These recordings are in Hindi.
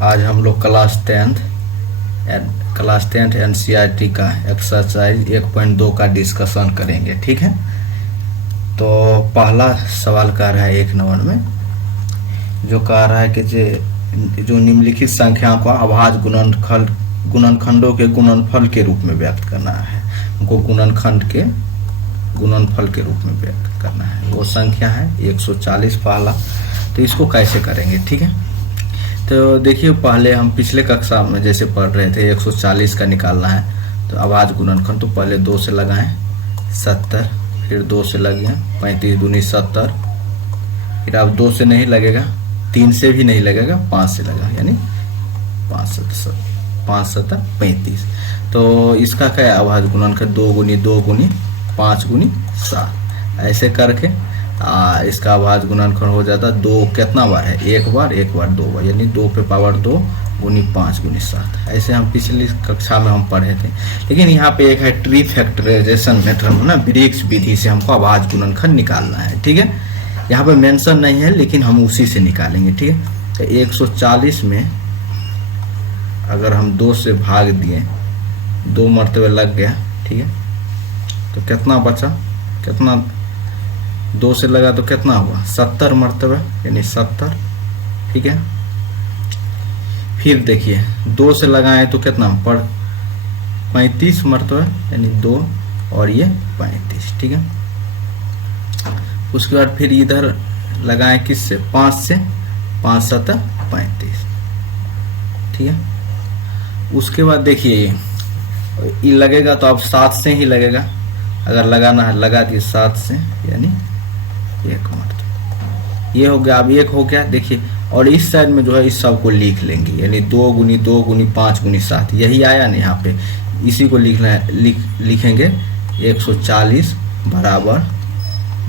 आज हम लोग क्लास टेंथ एनसीईआरटी का एक्सरसाइज 1.2 का डिस्कशन करेंगे। ठीक है, तो पहला सवाल कह रहा है 1 नंबर में, जो कह रहा है कि जो निम्नलिखित संख्या को अभाज्य गुणनखंडों के गुणनफल के रूप में व्यक्त करना है। हमको गुणनखंड के गुणनफल के रूप में व्यक्त करना है। वो संख्या है 140 पहला। तो इसको कैसे करेंगे? ठीक है, तो देखिए, पहले हम पिछले कक्षा में जैसे पढ़ रहे थे 140 का निकालना है। तो अभाज्य गुणनखंड, तो पहले 2 से लगाएं 70, फिर 2 से लगे 35 दूनी 70, फिर अब 2 से नहीं लगेगा, 3 से भी नहीं लगेगा, 5 से लगा, यानी 5 7 35। तो इसका क्या है अभाज्य गुणनखंड? 2 गुनी 2 गुनी 5 गुनी 7, ऐसे करके इसका अभाज्य गुणनखंड हो जाता है 2 कितना बार है? 1 बार 1 बार 2 बार, यानी 2 पे पावर 2 गुनी 5 गुनी 7। ऐसे हम पिछली कक्षा में हम पढ़े थे। लेकिन यहाँ पे एक है ट्री फैक्टराइजेशन मेथड ना, वृक्ष विधि से हमको अभाज्य गुणनखंड निकालना है। ठीक है, यहाँ पे मेंशन नहीं है, लेकिन हम उसी से निकालेंगे। ठीक है, तो 140 में अगर हम 2 से भाग दिए, 2 मरतबे लग गया। ठीक है, तो कितना बचा? कितना 2 से लगा तो कितना हुआ? 70 मरतबे, यानी 70। ठीक है, फिर देखिए 2 से लगाए तो कितना पड़ 35 मरतबे, यानी 2 और ये 35। ठीक है, उसके बाद फिर इधर लगाए किससे? 5 से, 5 7 35। ठीक है, उसके बाद देखिए ये लगेगा तो अब 7 से ही लगेगा। अगर लगाना है लगा दिए 7 से, यानी 1 मरतबा। ये हो गया, अब 1 हो गया। देखिए, और इस साइड में जो है इस सब को लिख लेंगे, यानी 2 गुनी 2 गुनी 5 गुनी 7, यही आया ना यहाँ पे, इसी को लिखना है। लिखेंगे 140 बराबर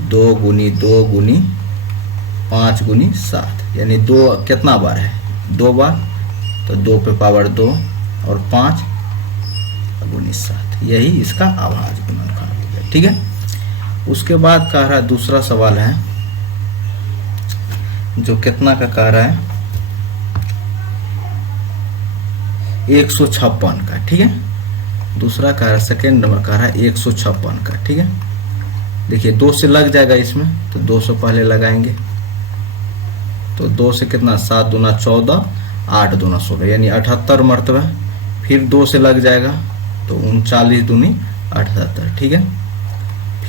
2 गुनी 2 गुनी 5 गुनी 7, यानी 2 कितना बार है? 2 बार, तो 2 पे पावर 2 और 5 गुनी 7, यही इसका अभाज्य गुणनखंड हो गया। ठीक है, उसके बाद कह रहा है दूसरा सवाल है, जो कितना का कह रहा है? 156 का। ठीक है, दूसरा कह रहा है, सेकेंड नंबर कह रहा है 156 का। ठीक है, देखिए 2 से लग जाएगा इसमें, तो 2 से पहले लगाएंगे। तो 2 से कितना? 7 दूना 14, 8 दूना 16, यानी 78 मरतबा। फिर 2 से लग जाएगा, तो 39 दूनी 78। ठीक है,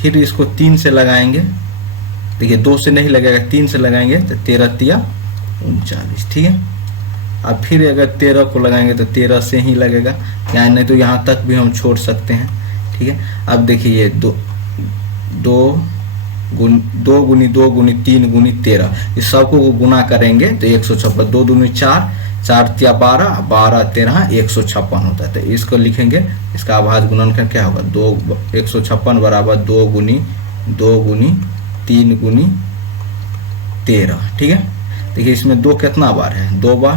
फिर इसको 3 से लगाएंगे। देखिए 2 से नहीं लगेगा, 3 से लगाएंगे तो 13 तिया 39। ठीक है, अब फिर अगर 13 को लगाएंगे तो 13 से ही लगेगा, या नहीं तो यहाँ तक भी हम छोड़ सकते हैं। ठीक है, अब देखिए ये 2 गुनी 2 गुनी 3 गुनी 13, इस सबको गुना करेंगे तो 156। 2 दूनी 4, 4 तिया 12, 12 13 156 होता है। तो इसको लिखेंगे, इसका अभाज्य गुणनखंड क्या होगा? 156 बराबर 2 गुनी 3 गुनी 13। ठीक है, देखिए इसमें 2 कितना बार है? 2 बार,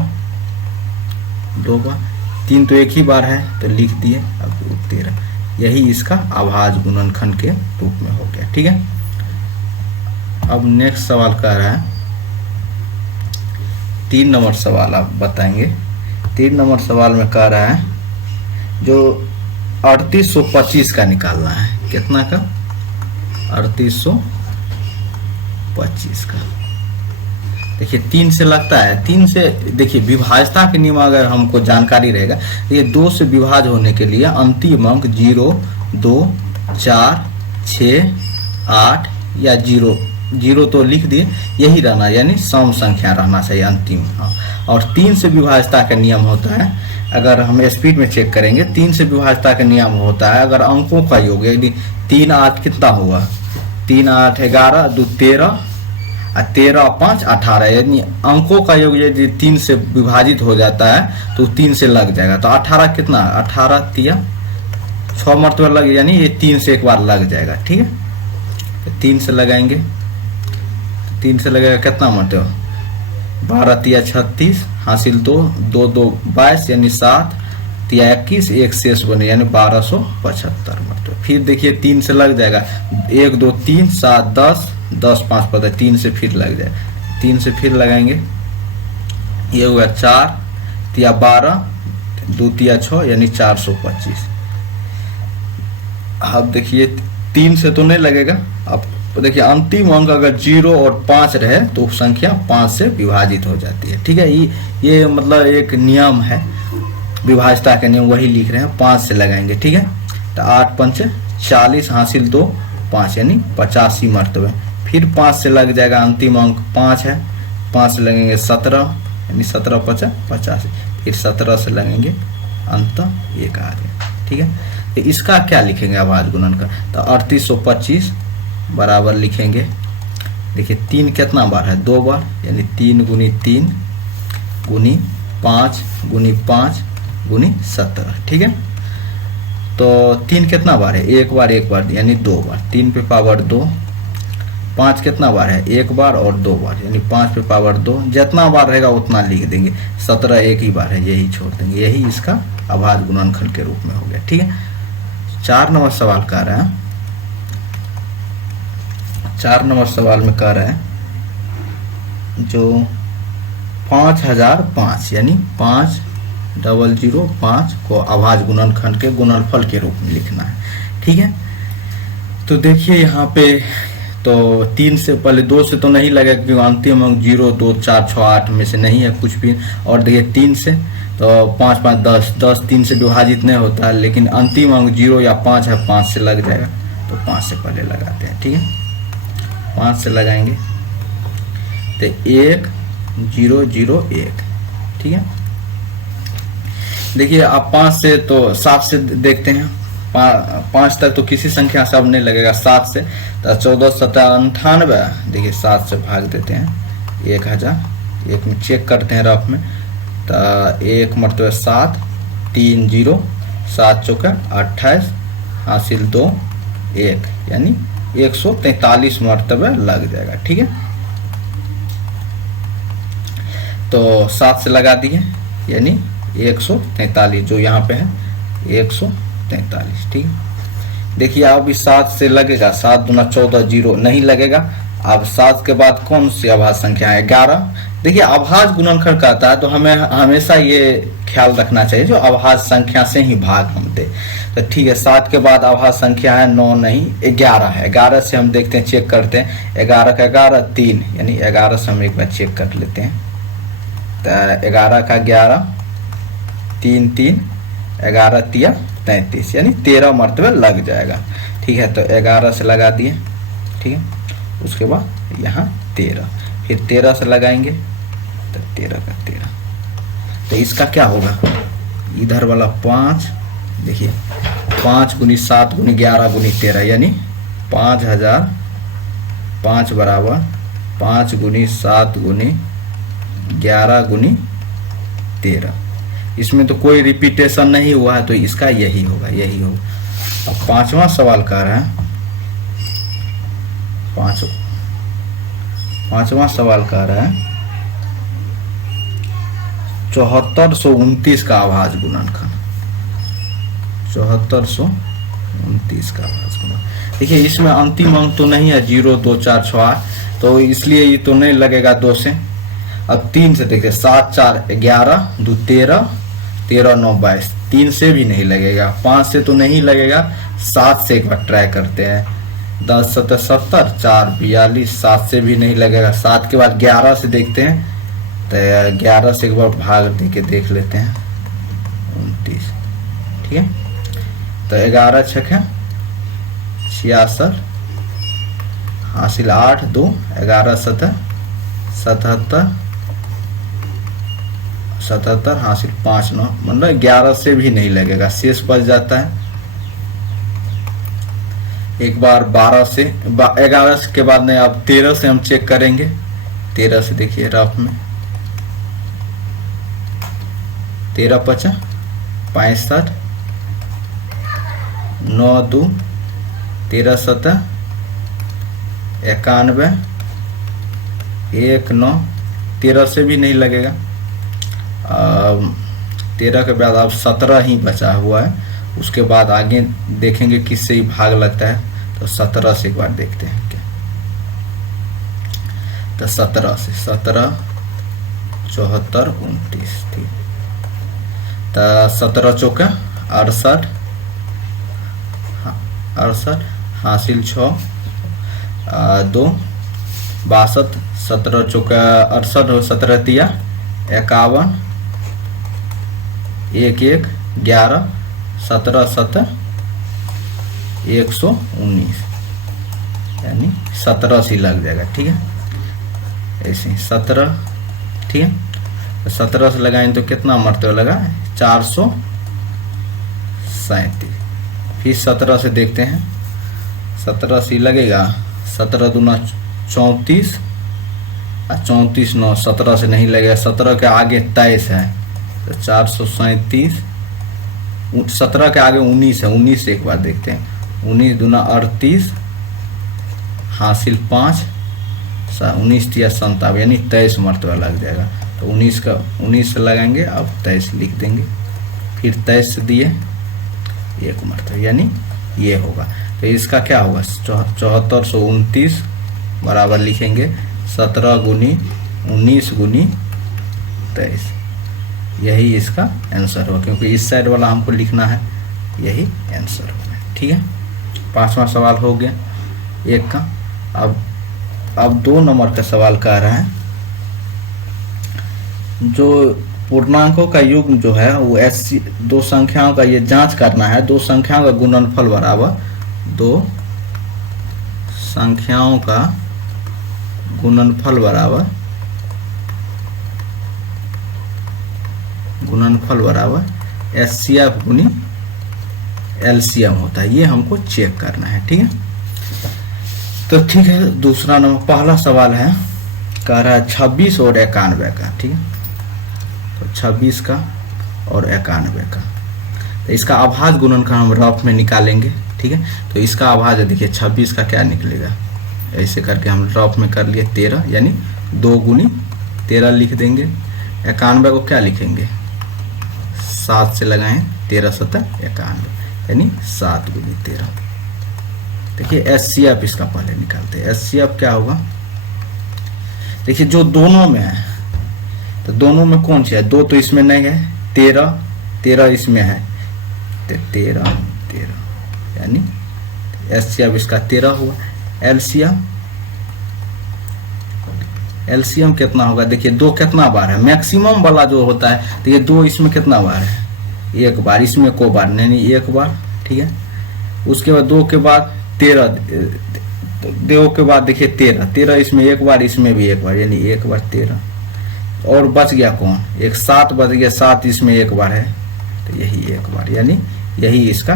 3 तो एक ही बार है, तो लिख दिए। अब 13, यही इसका अभाज्य गुणनखंड के रूप में हो गया। ठीक है, अब नेक्स्ट सवाल कह रहा है 3 नंबर सवाल आप बताएंगे। 3 नंबर सवाल में कह रहा है जो 3825 का निकालना है। कितना का? 3825 का। देखिए 3 से लगता है, 3 से देखिए विभाज्यता के नियम अगर हमको जानकारी रहेगा, ये 2 से विभाज्य होने के लिए अंतिम अंक 0 2 4 6 8 या 0 तो लिख दिए, यही रहना, यानी सम संख्या रहना चाहिए अंतिम। और 3 से विभाज्यता का नियम होता है, अगर हम स्पीड में चेक करेंगे, 3 से विभाज्यता का नियम होता है अगर अंकों का योग, यदि 3 8 कितना हुआ? 3 8 11 2 13 और 13 5 18, यानी अंकों का योग यदि 3 से विभाजित हो जाता है तो 3 से लग जाएगा। तो 18 कितना? 18 तिया 6 मरतबा लग, यानी ये 3 से एक बार लग जाएगा। ठीक है, तो 3 से लगाएंगे, 3 से लगेगा कितना मरतबा? 12 तिया 36, हासिल 2 2 2 22, यानी 7 तिया 21, एक शेष बने, यानी 1275 मरतबा। फिर देखिए 3 से लग जाएगा, 1 2 3 7 10 10 5 पता है, 3 से फिर लग जाए, 3 से फिर लगाएंगे, ये हुआ 4 तिया 12, 2 तिया 6 यानी 425। अब देखिए 3 से तो नहीं लगेगा। अब देखिए अंतिम अंक अगर 0 और 5 रहे तो संख्या 5 से विभाजित हो जाती है। ठीक है, ये मतलब एक नियम है, विभाजता का नियम, वही लिख रहे हैं। 5 से लगाएंगे। ठीक है, तो 8 पंचे 40 हासिल 2 5 यानी 85 मरतबे। फिर 5 से लग जाएगा, अंतिम अंक 5 है, 5 से लगेंगे 17 यानी 17 पचा 85। फिर 17 से लगेंगे, अंत 1 आ गया। ठीक है, तो इसका क्या लिखेंगे आभाज्य गुणन का, तो 3825 बराबर लिखेंगे। देखिए 3 कितना बार है, 2 बार, यानी 3 गुनी 3 गुनी 5 गुनी 5 गुनी 17। ठीक है, तो 3 कितना बार है, 1 बार 1 बार यानी 2 बार, 3 पे पावर 2। 5 कितना बार है, 1 बार और 2 बार यानी 5 पे पावर 2। जितना बार रहेगा उतना लिख देंगे। 17 एक ही बार है, यही छोड़ देंगे। यही इसका अभाज्य गुणनखंड के रूप में हो गया। ठीक है, 4 नंबर सवाल कह रहा है, 4 नंबर सवाल में कह रहा है जो 5005 यानी 5005 को अभाज्य गुणनखंड के गुणनफल के रूप में लिखना है। ठीक है, तो देखिए यहाँ पे तो 3 से पहले 2 से तो नहीं लगेगा क्योंकि अंतिम अंक 0 2 4 6 8 में से नहीं है कुछ भी। और देखिए 3 से तो 5 5 10 10 3 से विभाजित नहीं होता है, लेकिन अंतिम अंक 0 या 5 है, 5 से लग जाएगा, तो 5 से पहले लगाते हैं। ठीक है, 5 से लगाएंगे तो 1 0 0 1। ठीक है, देखिए आप 5 से तो 7 से देखते हैं, 5 तक तो किसी संख्या से अब नहीं लगेगा। 7 से तो 14 17 98, देखिए 7 से भाग देते हैं, 1000 एक में चेक करते हैं रफ में, तो 1 मरतबे 7 3 0 7 चौका 28 हासिल 2 1 यानी 143 मरतबे लग जाएगा। ठीक है, तो 7 से लगा दिए यानी 143 जो यहाँ पे है 143। ठीक है, देखिए अब इस 7 से लगेगा, 7 दूना 14 0 नहीं लगेगा। अब 7 के बाद कौन सी अभाज्य संख्या है, 11। देखिए अभाज्य गुणनखंड कहता है तो हमें हमेशा ये ख्याल रखना चाहिए जो अभाज्य संख्या से ही भाग हम दे। तो ठीक है, 7 के बाद अभाज्य संख्या है 9 नहीं 11 है। 11 से हम देखते हैं, चेक करते हैं, 11 का 11 3 यानी 11 से हम एक बार चेक कर लेते हैं। तो 11 का 11 3 3 11 तिया 33 यानी 13 मरतबे लग जाएगा। ठीक है, तो 11 से लगा दिए। ठीक है, उसके बाद यहाँ 13, फिर 13 से लगाएंगे तो 13 का 13। तो इसका क्या होगा, इधर वाला 5, देखिए 5 गुनी 7 गुनी 11 गुनी 13 यानी 5005 बराबर 5 गुनी 7 गुनी 11 गुनी 13। इसमें तो कोई रिपीटेशन नहीं हुआ है, तो इसका यही होगा, यही होगा। अब 5वां सवाल कह रहा है, 5वां सवाल कह रहा है 7429 का अभाज्य गुणनखंड, 7429 का अभाज्य गुणनखंड। देखिए इसमें अंतिम अंक तो नहीं है 0 2 4 6 8, तो इसलिए ये तो नहीं लगेगा 2 से। अब 3 से देखिए 7 4 11 2 13 13 9 22, 3 से भी नहीं लगेगा। 5 से तो नहीं लगेगा, 7 से एक बार ट्राई करते हैं। 10 7 70 4 42, 7 से भी नहीं लगेगा। 7 के बाद 11 से देखते हैं, तो 11 से एक बार भाग दे के देख लेते हैं 29। ठीक है, तो 11 छक है 66 हासिल 8 2 11 7 77 77 हासिल 5 9, मतलब 11 से भी नहीं लगेगा, शेष बच जाता है। एक बार 12 से 11 के बाद नहीं, अब 13 से हम चेक करेंगे। 13 से देखिए रफ में 13 5 65 9 2 13 7 91 1 9, 13 से भी नहीं लगेगा। 13 के बाद अब 17 ही बचा हुआ है, उसके बाद आगे देखेंगे किससे ही भाग लगता है। तो 17 से एक बार देखते हैं क्या, तो 17 से 17 74 29। ठीक, तो 17 चौका 68, 68 हासिल 6 2 62, 17 चौका 68 और 17 तिया 51, 1 1 11, 17 7 119, यानी 17 से लग जाएगा। ठीक है, ऐसे 17, ठीक है, तो 17 से लगाएंगे तो कितना मरतबा लगा, 437। फिर 17 से देखते हैं, 17 से लगेगा, 17 दूना 34 और 34 9, 17 से नहीं लगेगा, 17 के आगे 23 है तो 437, 17 के आगे 19 है, 19 से एक बार देखते हैं, 19 दूना 38 हासिल 5, 19 तिया 57, यानी 23 मरतबा लग जाएगा। तो 19 से लगाएंगे, अब 23 लिख देंगे, फिर 23 से दिए 1 मरतबा, यानी ये होगा। तो इसका क्या होगा, 7429 बराबर लिखेंगे 17 गुनी 19 गुनी 23, यही इसका आंसर होगा, क्योंकि इस साइड वाला हमको लिखना है, यही आंसर होगा। ठीक है, 5वां सवाल हो गया एक का। अब 2 नंबर का सवाल कह रहा है, जो पूर्णांकों का युग्म जो है वो ऐसी 2 संख्याओं का ये जांच करना है, 2 संख्याओं का गुणनफल बराबर 2 संख्याओं का गुणनफल बराबर एचसीएफ गुनी एलसीएम होता है, ये हमको चेक करना है। ठीक है, तो ठीक है, दूसरा नंबर, पहला सवाल है, कह रहा है 26 और 91 का। ठीक है, तो 26 का और 91 का, तो इसका अभाज्य गुणनखंड हम रफ में निकालेंगे। ठीक है, तो इसका अभाज्य देखिए 26 का क्या निकलेगा, ऐसे करके हम रफ में कर लिए 13, यानी 2 गुनी 13 लिख देंगे। 91 को क्या लिखेंगे, 7 से लगाएं, 13 7 91, यानी 7 गुनी 13। देखिए एचसीएफ इसका पहले निकालते हैं, एचसीएफ क्या होगा, देखिए जो दोनों में है, तो दोनों में कौन सी है, 2 तो इसमें नहीं है, 13 इसमें है, तो 13 यानी एचसीएफ इसका 13 हुआ। एलसीएम कितना होगा, देखिए 2 कितना बार है, मैक्सिमम वाला जो होता है, देखिए 2 इसमें कितना बार है, 1 बार, इसमें को बार नहीं, 1 बार। ठीक है, उसके बाद 2 के बाद 13, 2 के बाद देखिए 13 इसमें 1 बार, इसमें भी 1 बार, यानी 1 बार 13, और बच गया कौन, एक 7 बच गया, 7 इसमें 1 बार है, तो यही 1 बार, यानी यही इसका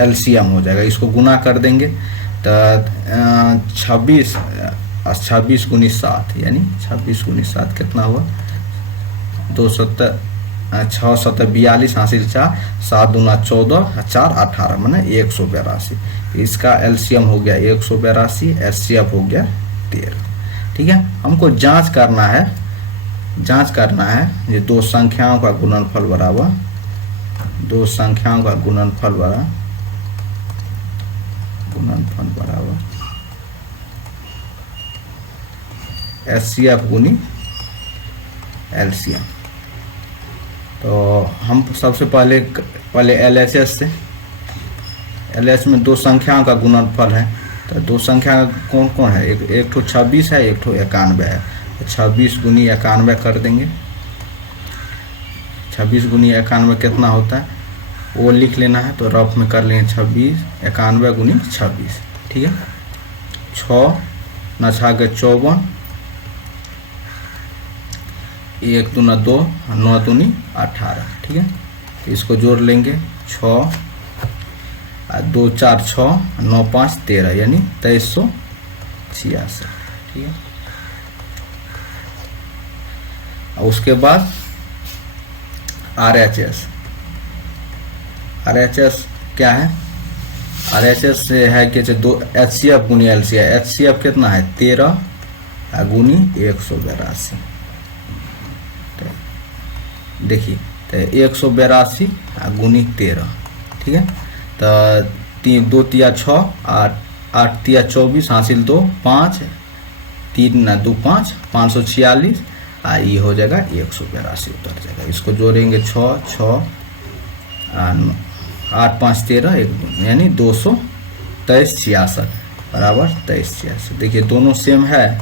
एलसीएम हो जाएगा। इसको गुना कर देंगे तो 26 गुनी 7, यानी 26 गुनी 7 कितना हुआ, 2 7 6 7 42 हासिल 4, 7 दूना 14, 4 18, माने 182। इसका एलसीएम हो गया 182, एचसीएफ हो गया 13। ठीक है, हमको जांच करना है ये 2 संख्याओं का गुणनफल बराबर, 2 संख्याओं का गुणनफल बराबर एचसीएफ गुनी एलसीएम। तो हम सबसे पहले एलएचएस से, एलएच में 2 संख्याओं का गुणनफल है, तो 2 संख्या कौन कौन है, एक ठो 26 है, एक ठो 91 है, तो 26 गुनी 91 कर देंगे। 26 गुनी 91 कितना होता है वो लिख लेना है, तो रफ में कर लेंगे 26 91 गुनी 26। ठीक है, 6 न 6 के 54, 1 दूना 2, 9 दूनी 18। ठीक है, तो इसको जोड़ लेंगे, 6 2 4 6 9 5 13, यानी 2386। ठीक है, और उसके बाद आरएचएस क्या है, आरएचएस से है कि 2 एचसीएफ गुनी एलसीएफ, एचसीएफ कितना है 13 गुनी 182। देखिए तो 182 गुनी 13। ठीक है, तो 2 तिया 6, 8 तिया 24 हासिल 2, 5 3 न 2 5, 546, ये हो जाएगा 182 उतर जाएगा। इसको जोड़ेंगे 6 6 8 5 13 1 यानी 223 66 बराबर 23 66। देखिए दोनों सेम है,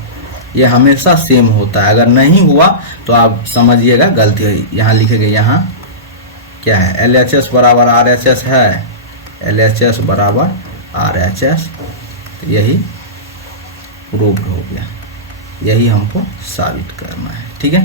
ये हमेशा सेम होता है। अगर नहीं हुआ तो आप समझिएगा गलती है। यहाँ लिखेंगे, यहाँ क्या है, LHS बराबर RHS है, LHS बराबर RHS, तो यही प्रूव हो गया। यही हमको साबित करना है। ठीक है।